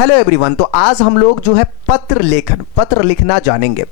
Hello everyone. तो आज हम लोग जो है पत्र लिखना जानेंगे।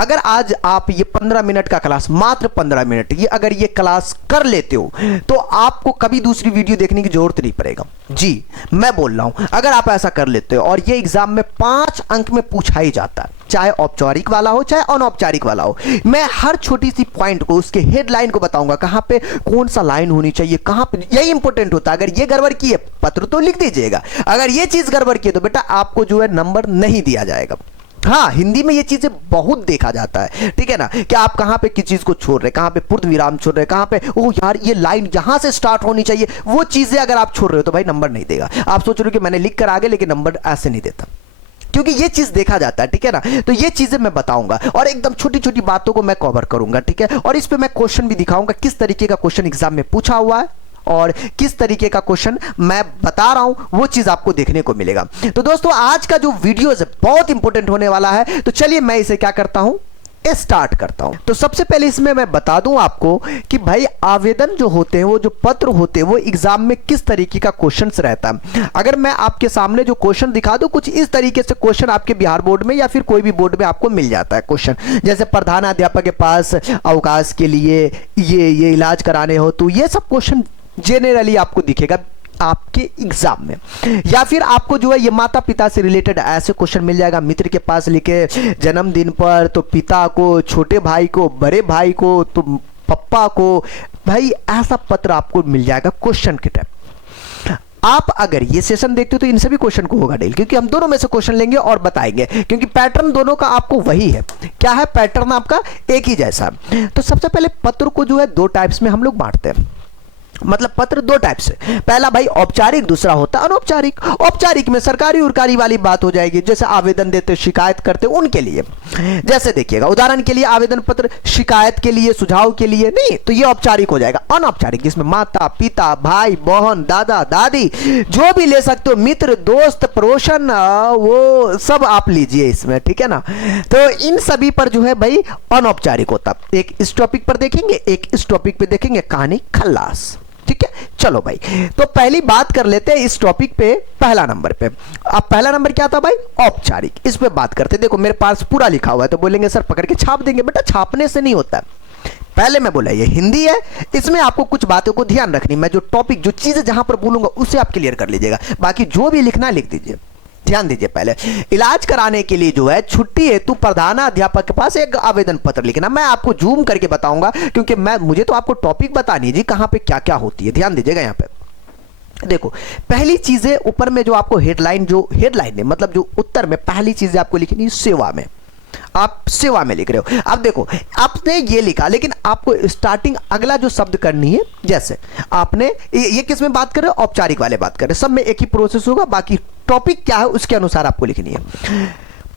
अगर आज आप ये 15 मिनट का क्लास, मात्र 15 मिनट, ये अगर ये क्लास कर लेते हो तो आपको कभी दूसरी वीडियो देखने की जरूरत नहीं पड़ेगा। जी मैं बोल रहा हूं, अगर आप ऐसा कर लेते हो, और ये एग्जाम में 5 अंक में पूछा ही जाता है, चाहे औपचारिक वाला हो चाहे अनौपचारिक वाला हो। मैं हर छोटी सी पॉइंट को, उसके हेडलाइन को बताऊंगा, कहां पे कौन सा लाइन होनी चाहिए, कहां पे, यही इंपॉर्टेंट होता है। अगर ये गड़बड़ की है पत्र तो लिख दीजिएगा, अगर ये चीज गड़बड़ की है तो बेटा आपको जो है नंबर नहीं दिया जाएगा। हाँ, हिंदी में ये चीजें बहुत देखा जाता है, ठीक है ना, कि आप कहां पे किस चीज को छोड़ रहे, कहां पे पूर्ण विराम छोड़ रहे, कहां पे ओ यार ये लाइन यहां से स्टार्ट होनी चाहिए, वो चीजें अगर आप छोड़ रहे हो तो भाई नंबर नहीं देगा। आप सोच रहे हो कि मैंने लिख कर आगे, लेकिन नंबर ऐसे नहीं देता, क्योंकि ये चीज देखा जाता है, ठीक है ना। तो ये चीजें मैं बताऊंगा और एकदम छोटी छोटी बातों को मैं कवर करूंगा, ठीक है। और इस पे मैं क्वेश्चन भी दिखाऊंगा, किस तरीके का क्वेश्चन एग्जाम में पूछा हुआ है और किस तरीके का क्वेश्चन मैं बता रहा हूं, वो चीज आपको देखने को मिलेगा। तो दोस्तों आज का जो वीडियो है बहुत इंपॉर्टेंट होने वाला है, तो चलिए मैं इसे क्या करता हूं, स्टार्ट करता हूं। तो सबसे पहले इसमें मैं बता दूं आपको कि भाई आवेदन जो होते हैं, वो जो पत्र होते हैं, वो एग्जाम में किस तरीके का क्वेश्चंस रहता है। अगर मैं आपके सामने जो क्वेश्चन दिखा दूं, कुछ इस तरीके से क्वेश्चन आपके बिहार बोर्ड में या फिर कोई भी बोर्ड में आपको मिल जाता है क्वेश्चन, जैसे प्रधानाध्यापक के पास अवकाश के लिए ये इलाज कराने हो, तो ये सब क्वेश्चन जनरली आपको दिखेगा आपके एग्जाम में। या फिर आपको जो है ये माता पिता से रिलेटेड ऐसे क्वेश्चन मिल जाएगा, मित्र के पास लिखे जन्मदिन पर, तो पिता को, छोटे भाई को, बड़े भाई को, तो पप्पा को, भाई ऐसा पत्र आपको मिल जाएगा क्वेश्चन के टाइप। आप अगर ये सेशन देखते हो तो इन सभी क्वेश्चन को होगा डेल, क्योंकि हम दोनों में से क्वेश्चन लेंगे और बताएंगे, क्योंकि पैटर्न दोनों का आपको वही है। क्या है पैटर्न आपका एक ही जैसा। तो सबसे पहले पत्र को जो है 2 टाइप्स में हम लोग बांटते हैं, मतलब पत्र 2 टाइप से। पहला भाई औपचारिक, दूसरा होता है अनौपचारिक। औपचारिक में सरकारी उरकारी वाली बात हो जाएगी, जैसे आवेदन देते, शिकायत करते, उनके लिए। जैसे देखिएगा उदाहरण के लिए आवेदन पत्र शिकायत के लिए, सुझाव के लिए नहीं, तो ये औपचारिक हो जाएगा। अनौपचारिक जिसमें माता पिता, भाई बहन, दादा दादी जो भी ले सकते हो, मित्र दोस्त पड़ोसन, वो सब आप लीजिए इसमें, ठीक है ना। तो इन सभी पर जो है भाई अनौपचारिक होता। एक इस टॉपिक पर देखेंगे, एक इस टॉपिक पर देखेंगे, कहानी खल्लास, ठीक है। चलो भाई, तो पहली बात कर लेते हैं इस टॉपिक पे, पहला नंबर पे। अब पहला नंबर क्या था भाई, औपचारिक, इस पे बात करते हैं। देखो मेरे पास पूरा लिखा हुआ है, तो बोलेंगे सर पकड़ के छाप देंगे, बेटा छापने से नहीं होता। पहले मैं बोला ये हिंदी है, इसमें आपको कुछ बातों को ध्यान रखनी, मैं जो टॉपिक, जो चीजें जहां पर बोलूंगा उसे आप क्लियर कर लीजिएगा, बाकी जो भी लिखना है लिख दीजिए। ध्यान दीजिए, पहले इलाज कराने के लिए जो है छुट्टी हेतु प्रधानाध्यापक के पास एक आवेदन पत्र लिखना। मैं आपको जूम करके बताऊंगा, क्योंकि मुझे तो आपको टॉपिक बतानी है जी, कहां पे क्या क्या होती है। ध्यान दीजिएगा यहां पे देखो, पहली चीजें ऊपर में जो आपको हेडलाइन है, मतलब जो उत्तर में पहली चीजें आपको लिखनी है, सेवा में। आप सेवा में लिख रहे हो। अब देखो आपने ये लिखा, लेकिन आपको स्टार्टिंग अगला जो शब्द करनी है, जैसे आपने ये किस में बात कर रहे हो, औपचारिक वाले बात कर रहे हो, सब में एक ही प्रोसेस होगा, बाकी टॉपिक क्या है उसके अनुसार आपको लिखनी है।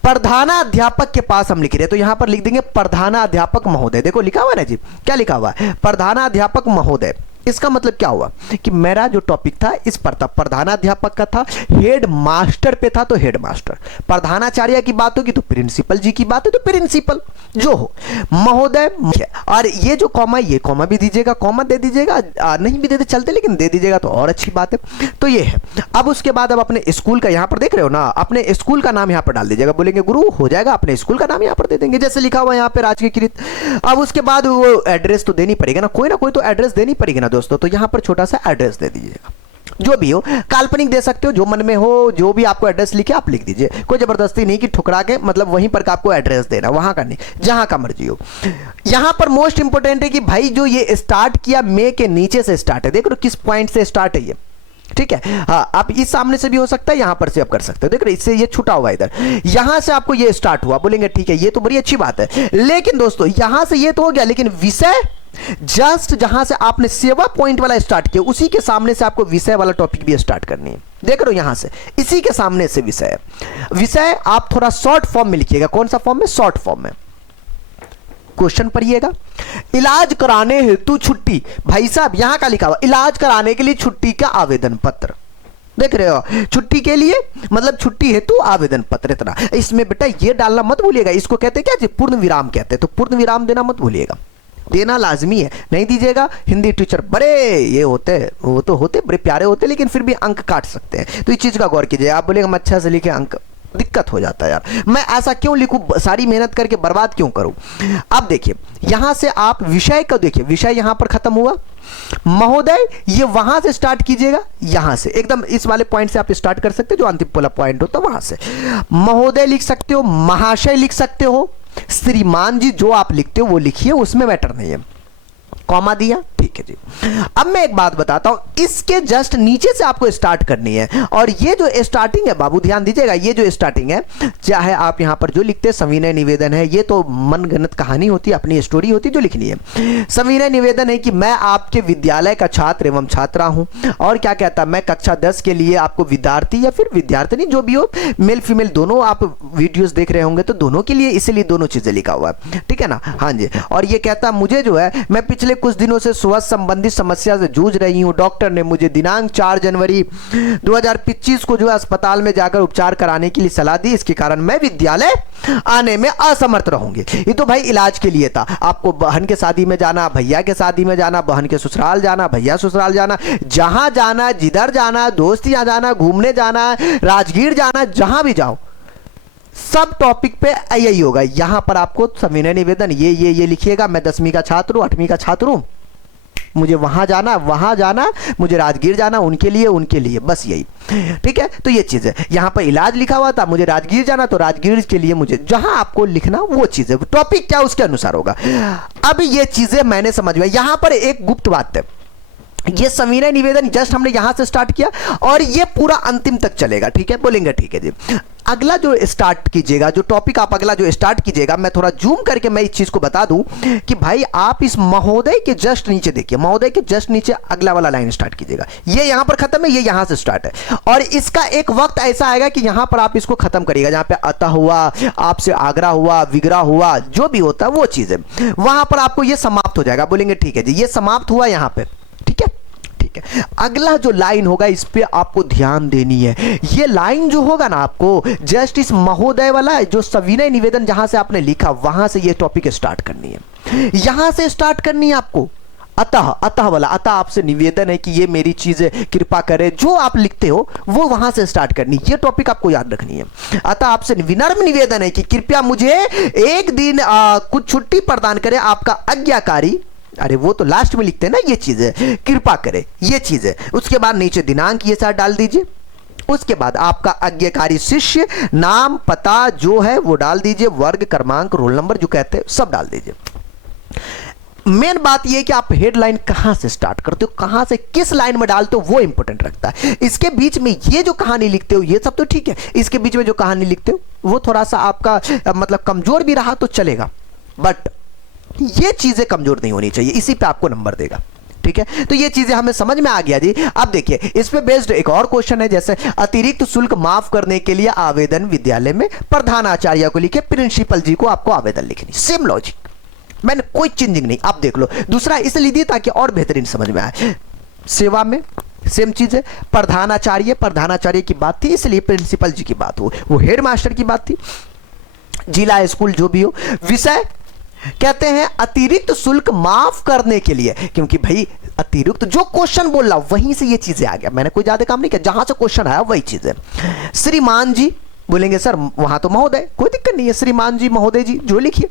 प्रधानाध्यापक के पास हम लिख रहे हैं, तो यहां पर लिख देंगे प्रधानाध्यापक महोदय। देखो लिखा हुआ है ना जी, क्या लिखा हुआ है, प्रधानाध्यापक महोदय। इसका मतलब क्या हुआ कि मेरा जो टॉपिक था इस पर था, प्रधानाध्यापक का था, हेड मास्टर पे था तो हेड मास्टर, प्रधानाचार्य की बात होगी तो प्रिंसिपल जी की बात है तो प्रिंसिपल जो हो, महोदय। और ये जो कॉमा, ये कॉमा भी दीजिएगा, कॉमा दे दीजिएगा, नहीं भी देते चलते, लेकिन दे दीजिएगा तो और अच्छी बात है। तो ये है। अब उसके बाद अब अपने स्कूल का यहां पर देख रहे हो ना, अपने स्कूल का नाम यहां पर डाल दीजिएगा, बोलेंगे गुरु हो जाएगा, अपने स्कूल का नाम यहां पर दे देंगे, जैसे लिखा हुआ यहां पर राजकीय कृत। अब उसके बाद वो एड्रेस तो देनी पड़ेगा ना कोई तो एड्रेस देनी पड़ेगी ना दोस्तों, तो यहां पर छोटा सा एड्रेस दे दीजिएगा, जो भी हो, काल्पनिक दे सकते हो, जो मन में हो, जो भी आपको एड्रेस लिखे आप लिख दीजिए, कोई जबरदस्ती नहीं कि ठुकरा के, मतलब वहीं पर का आपको एड्रेस देना, वहां का नहीं, जहां का मर्जी हो। यहां पर मोस्ट इंपोर्टेंट है कि भाई जो ये स्टार्ट किया, मे के नीचे से स्टार्ट है, देख लो किस पॉइंट से स्टार्ट है ये, ठीक है। हाँ, आप इस सामने से भी हो सकता है, यहां पर से आप कर सकते हो, देख रहे इससे ये छुटा हुआ इधर, यहां से आपको ये स्टार्ट हुआ, बोलेंगे ठीक है, ये तो बड़ी अच्छी बात है। लेकिन दोस्तों यहां से ये तो हो गया, लेकिन विषय जस्ट जहां से आपने सेवा पॉइंट वाला स्टार्ट किया, उसी के सामने से आपको विषय वाला टॉपिक भी स्टार्ट करनी है। देख रहे हो यहां से, इसी के सामने से विषय आप थोड़ा शॉर्ट फॉर्म में लिखिएगा। कौन सा फॉर्म में, शॉर्ट फॉर्म में। क्वेश्चन पढ़िएगा, इलाज कराने हेतु छुट्टी, भाई साहब यहां का लिखा हुआ इलाज कराने के लिए छुट्टी का आवेदन पत्र, देख रहे हो, छुट्टी के लिए मतलब छुट्टी हेतु आवेदन पत्र, इतना। इसमें बेटा ये डालना मत भूलिएगा, इसको कहते हैं क्या जी, पूर्ण विराम कहते हैं, तो पूर्ण विराम देना मत भूलिएगा। देना लाजमी है, नहीं दीजिएगा हिंदी टीचर बड़े ये होते हैं, वो तो होते बड़े प्यारे होते, लेकिन फिर भी अंक काट सकते हैं। तो इस चीज़ का गौर कीजिए। आप बोलेगा मैं अच्छा से लिखे अंक, दिक्कत हो जाता है यार, मैं ऐसा क्यों लिखूं, सारी मेहनत करके बर्बाद क्यों करूं। अब देखिए यहां से आप विषय को देखिए, विषय यहां पर खत्म हुआ, महोदय ये वहां से स्टार्ट कीजिएगा, यहां से एकदम इस वाले पॉइंट से आप स्टार्ट कर सकते हो, जो अंतिम वाला पॉइंट होता है वहां से महोदय लिख सकते हो, महाशय लिख सकते हो, श्रीमान जी जो आप लिखते हो वो लिखिए, उसमें मैटर नहीं है। कॉमा दिया, ठीक है जी। अब मैं एक बात बताता हूं, इसके जस्ट नीचे से आपको स्टार्ट करनी है, और ये जो स्टार्टिंग है बाबू ध्यान दीजिएगा, ये जो स्टार्टिंग है, चाहे आप यहां पर जो लिखते हैं सविनय निवेदन है, ये तो मनगढ़ंत कहानी होती है, अपनी स्टोरी होती है जो लिखनी है। सविनय निवेदन है कि मैं आपके विद्यालय का छात्र एवं छात्रा हूं, और क्या कहता है, मैं कक्षा 10 के लिए आपको विद्यार्थी या फिर विद्यार्थिनी जो भी हो, मेल फीमेल दोनों आप वीडियोस देख रहे होंगे तो दोनों के लिए, इसलिए दोनों चीजें लिखा हुआ है, ठीक है ना। हाँ जी, और ये कहता मुझे जो है, मैं पिछले कुछ दिनों से स्वास्थ्य संबंधी समस्या से जूझ रही हूं, डॉक्टर ने मुझे दिनांक 4 जनवरी 2025 को जो है अस्पताल में जाकर उपचार कराने के लिए सलाह दी, इसके कारण मैं विद्यालय आने में असमर्थ रहूंगी। ये तो भाई इलाज के लिए था, आपको बहन के शादी में जाना, भैया के शादी में जाना, बहन के ससुराल जाना, भैया ससुराल जाना, जहां जाना, जिधर जाना, दोस्त यहाँ जाना, घूमने जाना, राजगीर जाना, जहां भी जाओ सब टॉपिक पे यही होगा। यहां पर आपको सविनय निवेदन ये लिखिएगा, मैं 10वीं का छात्र हूं, 8वीं का छात्र हूं, मुझे वहां जाना, मुझे राजगीर जाना, उनके लिए, बस यही, ठीक है। तो ये चीज है, यहां पर इलाज लिखा हुआ था, मुझे राजगीर जाना तो राजगीर के लिए, मुझे जहां आपको लिखना वो चीज है, टॉपिक क्या उसके अनुसार होगा। अब ये चीजें मैंने समझ में, यहां पर एक गुप्त बात है, ये सविनय निवेदन जस्ट हमने यहां से स्टार्ट किया और ये पूरा अंतिम तक चलेगा, ठीक है, बोलेंगे ठीक है जी। अगला जो स्टार्ट कीजिएगा, जो टॉपिक आप अगला जो स्टार्ट कीजिएगा, मैं थोड़ा जूम करके मैं इस चीज को बता दूं कि भाई आप इस महोदय के जस्ट नीचे देखिए, महोदय के जस्ट नीचे अगला वाला लाइन स्टार्ट कीजिएगा, ये यहां पर खत्म है, ये यहां से स्टार्ट है, और इसका एक वक्त ऐसा आएगा कि यहां पर आप इसको खत्म करिएगा, जहां पे अतः हुआ, आपसे आगरा हुआ, विग्रह हुआ, जो भी होता है वो चीज है, वहां पर आपको ये समाप्त हो जाएगा, बोलेंगे ठीक है जी, ये समाप्त हुआ यहां पे, ठीक है। अगला जो लाइन होगा इस पे आपको ध्यान देनी है, ये लाइन जो होगा ना आपको जस्ट इस महोदय वाला जो सविनय निवेदन जहां से आपने लिखा वहां से ये टॉपिक स्टार्ट करनी है, यहां से स्टार्ट करनी है आपको। अतः वाला, अतः आपसे निवेदन है कि ये मेरी चीजें कृपा करे, जो आप लिखते हो वो वहां से स्टार्ट करनी, ये टॉपिक आपको याद रखनी है। अतः आपसे विनम्र निवेदन है कि कृपया मुझे एक दिन कुछ छुट्टी प्रदान करें, आपका आज्ञाकारी, अरे वो तो लास्ट में लिखते हैं ना, ये चीज है, कृपा करे, ये चीज है। उसके बाद नीचे दिनांक ये साथ डाल दीजिए, उसके बाद आपका आज्ञाकारी शिष्य, नाम, पता जो है वो डाल दीजिए, वर्ग क्रमांक, रोल नंबर जो कहते हैं सब डाल दीजिए। मेन बात यह कि आप हेडलाइन कहां से स्टार्ट करते हो, कहां से किस लाइन में डालते हो वो इंपॉर्टेंट रखता है। इसके बीच में ये जो कहानी लिखते हो ये सब तो ठीक है, इसके बीच में जो कहानी लिखते हो वो थोड़ा सा आपका मतलब कमजोर भी रहा तो चलेगा, बट ये चीजें कमजोर नहीं होनी चाहिए, इसी पे आपको नंबर देगा, ठीक है। तो ये चीजें हमें समझ में आ गया जी। अब देखिए इस पे बेस्ड एक और क्वेश्चन है, जैसे अतिरिक्त शुल्क माफ करने के लिए आवेदन विद्यालय में प्रधानाचार्य को लिखे, प्रिंसिपल जी को आपको आवेदन लिखनी, सेम लॉजिक, मैंने कोई चेंजिंग नहीं, आप देख लो। दूसरा इसलिए दिया ताकि और बेहतरीन समझ में आए, सेवा में सेम चीज है, प्रधानाचार्य की बात थी इसलिए प्रिंसिपल जी की बात हो, वो हेड मास्टर की बात थी, जिला स्कूल जो भी हो। विषय कहते हैं अतिरिक्त शुल्क माफ करने के लिए, क्योंकि भाई अतिरिक्त जो क्वेश्चन बोल रहा वहीं से ये चीजें आ गया, मैंने कोई ज्यादा काम नहीं किया, जहां से क्वेश्चन आया वही चीज है। श्रीमान जी बोलेंगे सर वहां तो महोदय, कोई दिक्कत नहीं है, श्रीमान जी महोदय जी जो लिखिए,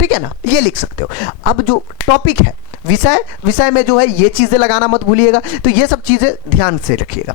ठीक है ना, ये लिख सकते हो। अब जो टॉपिक है विषय में जो है ये चीजें लगाना मत भूलिएगा, तो ये सब चीजें ध्यान से रखिएगा।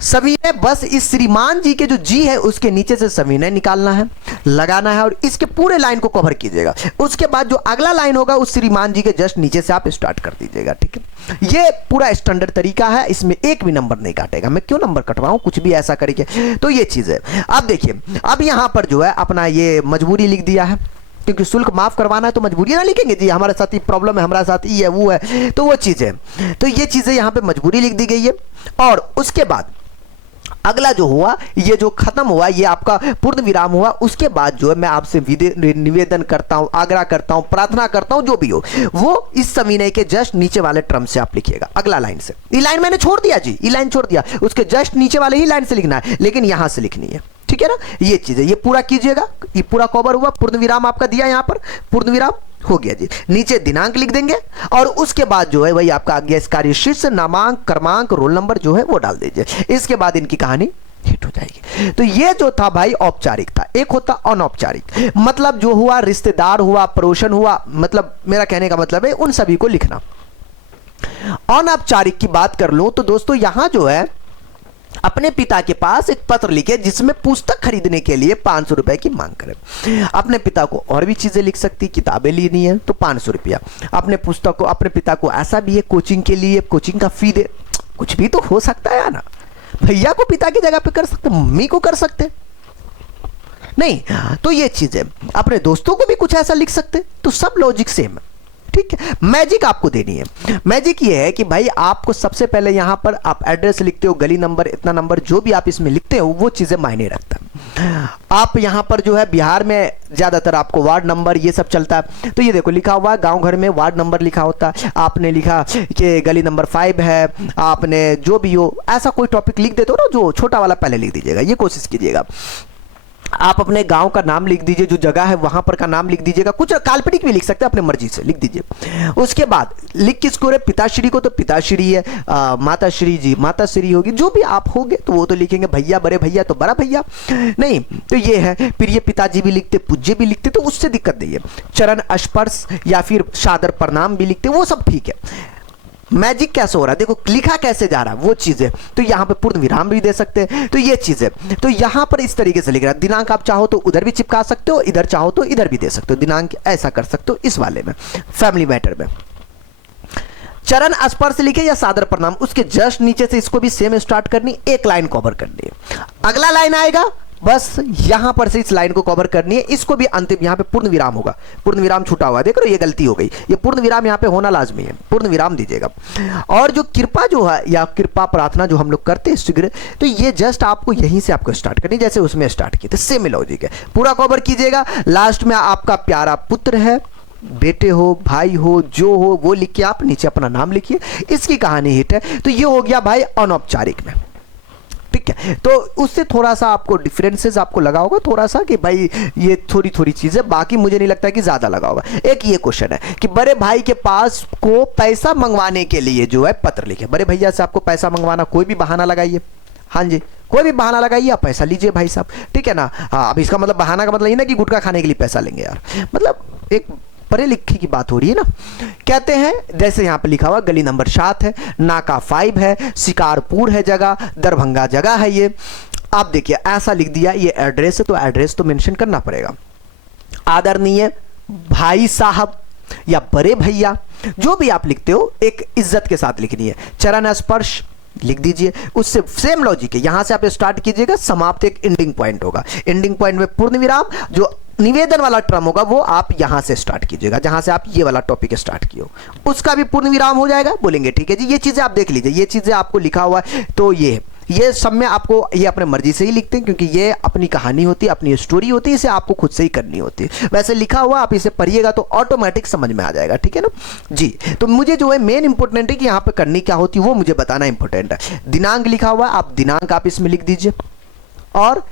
सविनय बस इस श्रीमान जी के जो जी है उसके नीचे से सविनय निकालना है, लगाना है, और इसके पूरे लाइन को कवर कीजिएगा। उसके बाद जो अगला लाइन होगा उस श्रीमान जी के जस्ट नीचे से आप स्टार्ट कर दीजिएगा, ठीक है। ये पूरा स्टैंडर्ड तरीका है, इसमें एक भी नंबर नहीं काटेगा, मैं क्यों नंबर कटवाऊं, कुछ भी ऐसा करके, तो ये चीज है। अब देखिए अब यहां पर जो है अपना ये मजबूरी लिख दिया है, क्योंकि शुल्क माफ करवाना है तो मजबूरी ना लिखेंगे जी, हमारे साथ ही प्रॉब्लम है, हमारा साथ ये है वो है, तो वो चीज है, तो ये चीजें यहां पे मजबूरी लिख दी गई है। और उसके बाद अगला जो हुआ, ये जो खत्म हुआ ये आपका पूर्ण विराम हुआ, उसके बाद जो है मैं आपसे निवेदन करता हूं, आग्रह करता हूं, प्रार्थना करता हूं, जो भी हो वो इस सविनय के जस्ट नीचे वाले टर्म से आप लिखिएगा, अगला लाइन से। ये लाइन मैंने छोड़ दिया जी, ये लाइन छोड़ दिया, उसके जस्ट नीचे वाले ही लाइन से लिखना है, लेकिन यहां से लिखनी है, ठीक है ना। ये चीज है, ये पूरा कीजिएगा, ये पूरा कवर हुआ, पूर्ण विराम आपका दिया, यहां पर पूर्ण विराम, हो गया जी, नीचे दिनांक लिख देंगे और उसके बाद जो है वही आपका आ गया कार्य शीर्ष, नामांक, क्रमांक, रोल नंबर जो है वो डाल दीजिए। इसके बाद इनकी कहानी हिट हो जाएगी। तो ये जो था भाई औपचारिक था। एक होता अनौपचारिक, मतलब जो हुआ रिश्तेदार हुआ, पड़ोसन हुआ, मतलब मेरा कहने का मतलब है उन सभी को लिखना। अनौपचारिक की बात कर लूं तो दोस्तों यहां जो है अपने पिता के पास एक पत्र लिखे जिसमें पुस्तक खरीदने के लिए 500 रुपए की मांग करें। अपने पिता को और भी चीजें लिख सकती, किताबें लेनी है तो 500 रुपया, अपने पुस्तक को, अपने पिता को ऐसा भी है कोचिंग के लिए, कोचिंग का फी दे, कुछ भी तो हो सकता है ना। भैया को पिता की जगह पे कर सकते, मम्मी को कर सकते नहीं, तो ये चीजें अपने दोस्तों को भी कुछ ऐसा लिख सकते। तो सब लॉजिक सेम है, ठीक है। मैजिक आपको देनी है। मैजिक ये है कि भाई आपको सबसे पहले यहां पर आप एड्रेस लिखते हो, गली नंबर, इतना नंबर, जो भी आप इसमें लिखते हो वो चीजें मायने रखता है। आप यहां पर जो है बिहार में ज्यादातर आपको वार्ड नंबर ये सब चलता है, तो ये देखो लिखा हुआ है गांव घर में वार्ड नंबर लिखा होता है, आपने लिखा कि गली नंबर 5 है, आपने जो भी हो ऐसा कोई टॉपिक लिख देते हो ना, जो छोटा वाला पहले लिख दीजिएगा, ये कोशिश कीजिएगा। आप अपने गांव का नाम लिख दीजिए, जो जगह है वहां पर का नाम लिख दीजिएगा, कुछ काल्पनिक भी लिख सकते हैं अपने मर्जी से लिख दीजिए। उसके बाद लिख किसको रहे, पिताश्री को तो पिताश्री है, माताश्री जी माताश्री होगी, जो भी आप होगे तो वो तो लिखेंगे, भैया बड़े भैया तो बड़ा भैया नहीं, तो ये है। फिर ये पिताजी भी लिखते, पूज्य भी लिखते, तो उससे दिक्कत नहीं है। चरण स्पर्श या फिर सादर प्रणाम भी लिखते, वो सब ठीक है। मैजिक कैसे हो रहा है देखो, लिखा कैसे जा रहा है वो चीजें, तो यहां पे पूर्ण विराम भी दे सकते हैं, तो ये चीजें, तो यहां पर इस तरीके से लिख रहा है। दिनांक आप चाहो तो उधर भी चिपका सकते हो, इधर चाहो तो इधर भी दे सकते हो, दिनांक ऐसा कर सकते हो इस वाले में, फैमिली मैटर में। चरण स्पर्श लिखे या सादर प्रणाम, उसके जस्ट नीचे से इसको भी सेम स्टार्ट करनी, एक लाइन कवर करनी है। अगला लाइन आएगा, बस यहां पर से इस लाइन को कवर करनी है, इसको भी अंतिम, यहां पे पूर्ण विराम होगा, पूर्ण विराम छूटा हुआ है, देख रहे हो ये गलती हो गई, ये पूर्ण विराम यहां पे होना लाजमी है, पूर्ण विराम दीजिएगा। और जो कृपा जो है या कृपा प्रार्थना जो हम लोग करते हैं शीघ्र, तो ये जस्ट आपको यहीं से आपको स्टार्ट करनी, जैसे उसमें स्टार्ट किए थे, सेम लॉजिक है, पूरा कवर कीजिएगा। लास्ट में आपका प्यारा पुत्र है, बेटे हो, भाई हो, जो हो वो लिख के आप नीचे अपना नाम लिखिए, इसकी कहानी हिट है। तो ये हो गया भाई अनौपचारिक में, ठीक है। तो उससे थोड़ा सा आपको डिफरेंसेस आपको लगा होगा थोड़ा सा कि भाई ये थोड़ी थोड़ी चीजें, बाकी मुझे नहीं लगता कि ज्यादा लगा होगा। एक ये क्वेश्चन है कि बड़े भाई के पास को पैसा मंगवाने के लिए जो है पत्र लिखे, बड़े भैया से आपको पैसा मंगवाना, कोई भी बहाना लगाइए, हाँ जी कोई भी बहाना लगाइए, आप पैसा लीजिए भाई साहब, ठीक है ना। हाँ, अब इसका मतलब बहाना का मतलब ये ना कि गुटखा खाने के लिए पैसा लेंगे यार, मतलब एक पढ़े लिखे की बात हो रही है ना। कहते हैं जैसे यहां पे लिखा हुआ गली नंबर 7 है, नाका 5 है, शिकारपुर है जगह, दरभंगा जगह है ये। आप देखिए ऐसा लिख दिया, ये एड्रेस है तो एड्रेस तो मेंशन करना पड़ेगा। आदरणीय भाई साहब या बड़े भैया, जो भी आप लिखते हो एक इज्जत के साथ लिखनी है। चरण स्पर्श लिख दीजिए, उससे सेम लॉजिक है, यहां से आप स्टार्ट कीजिएगा, समाप्त एक एंडिंग पॉइंट होगा, एंडिंग पॉइंट में पूर्ण विराम, जो निवेदन वाला टर्म होगा वो आप यहां से स्टार्ट कीजिएगा, जहां से आप ये वाला टॉपिक स्टार्ट किए हो उसका भी पूर्ण विराम हो जाएगा, बोलेंगे ठीक है जी। ये चीजें आप देख लीजिए, ये चीजें आपको लिखा हुआ है, तो ये सब में आपको ये अपने मर्जी से ही लिखते हैं, क्योंकि ये अपनी कहानी होती है, अपनी स्टोरी होती है, इसे आपको खुद से ही करनी होती है। वैसे लिखा हुआ आप इसे पढ़िएगा तो ऑटोमेटिक समझ में आ जाएगा, ठीक है ना जी। तो मुझे जो है मेन इंपॉर्टेंट है कि यहाँ पे करनी क्या होती है वो मुझे बताना इंपॉर्टेंट है। दिनांक लिखा हुआ है, आप दिनांक आप इसमें लिख दीजिए, और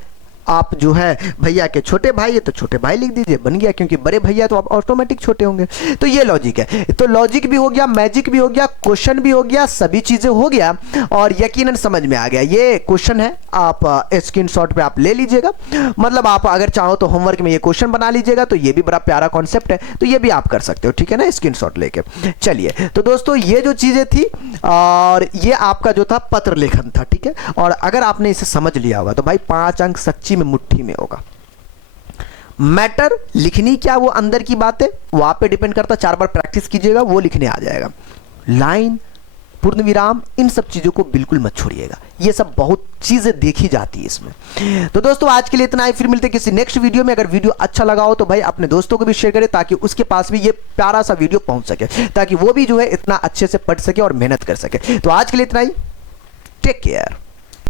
आप जो है भैया के छोटे भाई है तो छोटे भाई लिख दीजिए, बन गया, क्योंकि बड़े भैया तो आप ऑटोमेटिक छोटे होंगे। तो ये लॉजिक है, तो लॉजिक भी हो गया, मैजिक भी हो गया, क्वेश्चन भी हो गया, सभी चीजें हो गया, और यकीनन समझ में आ गया। ये क्वेश्चन है, आप स्क्रीनशॉट पे आप ले लीजिएगा, मतलब आप अगर चाहो तो होमवर्क में ये क्वेश्चन बना लीजिएगा, तो ये भी बड़ा प्यारा कॉन्सेप्ट है, तो ये भी आप कर सकते हो, ठीक है ना, स्क्रीनशॉट लेके। चलिए, तो दोस्तों ये जो चीजें थी, और ये आपका जो था पत्र लेखन था, ठीक है। और अगर आपने इसे समझ लिया होगा तो भाई 5 अंक सच्ची में मुट्ठी में होगा। मैटर लिखनी क्या, वो अंदर की बात है, वो आप पे डिपेंड करता, 4 बार प्रैक्टिस कीजिएगा वो लिखने आ जाएगा। लाइन, पूर्ण विराम, इन सब चीजों को बिल्कुल मत छोड़िएगा, ये सब बहुत चीजें देखी जाती है इसमें। तो दोस्तों आज के लिए इतना ही, फिर मिलते हैं किसी नेक्स्ट वीडियो में। अगर वीडियो अच्छा लगा हो तो भाई अपने दोस्तों को भी शेयर करें, ताकि उसके पास भी ये प्यारा सा वीडियो पहुंच सके, ताकि वो भी जो है इतना अच्छे से पढ़ सके और मेहनत कर सके। तो आज के लिए इतना ही, टेक केयर।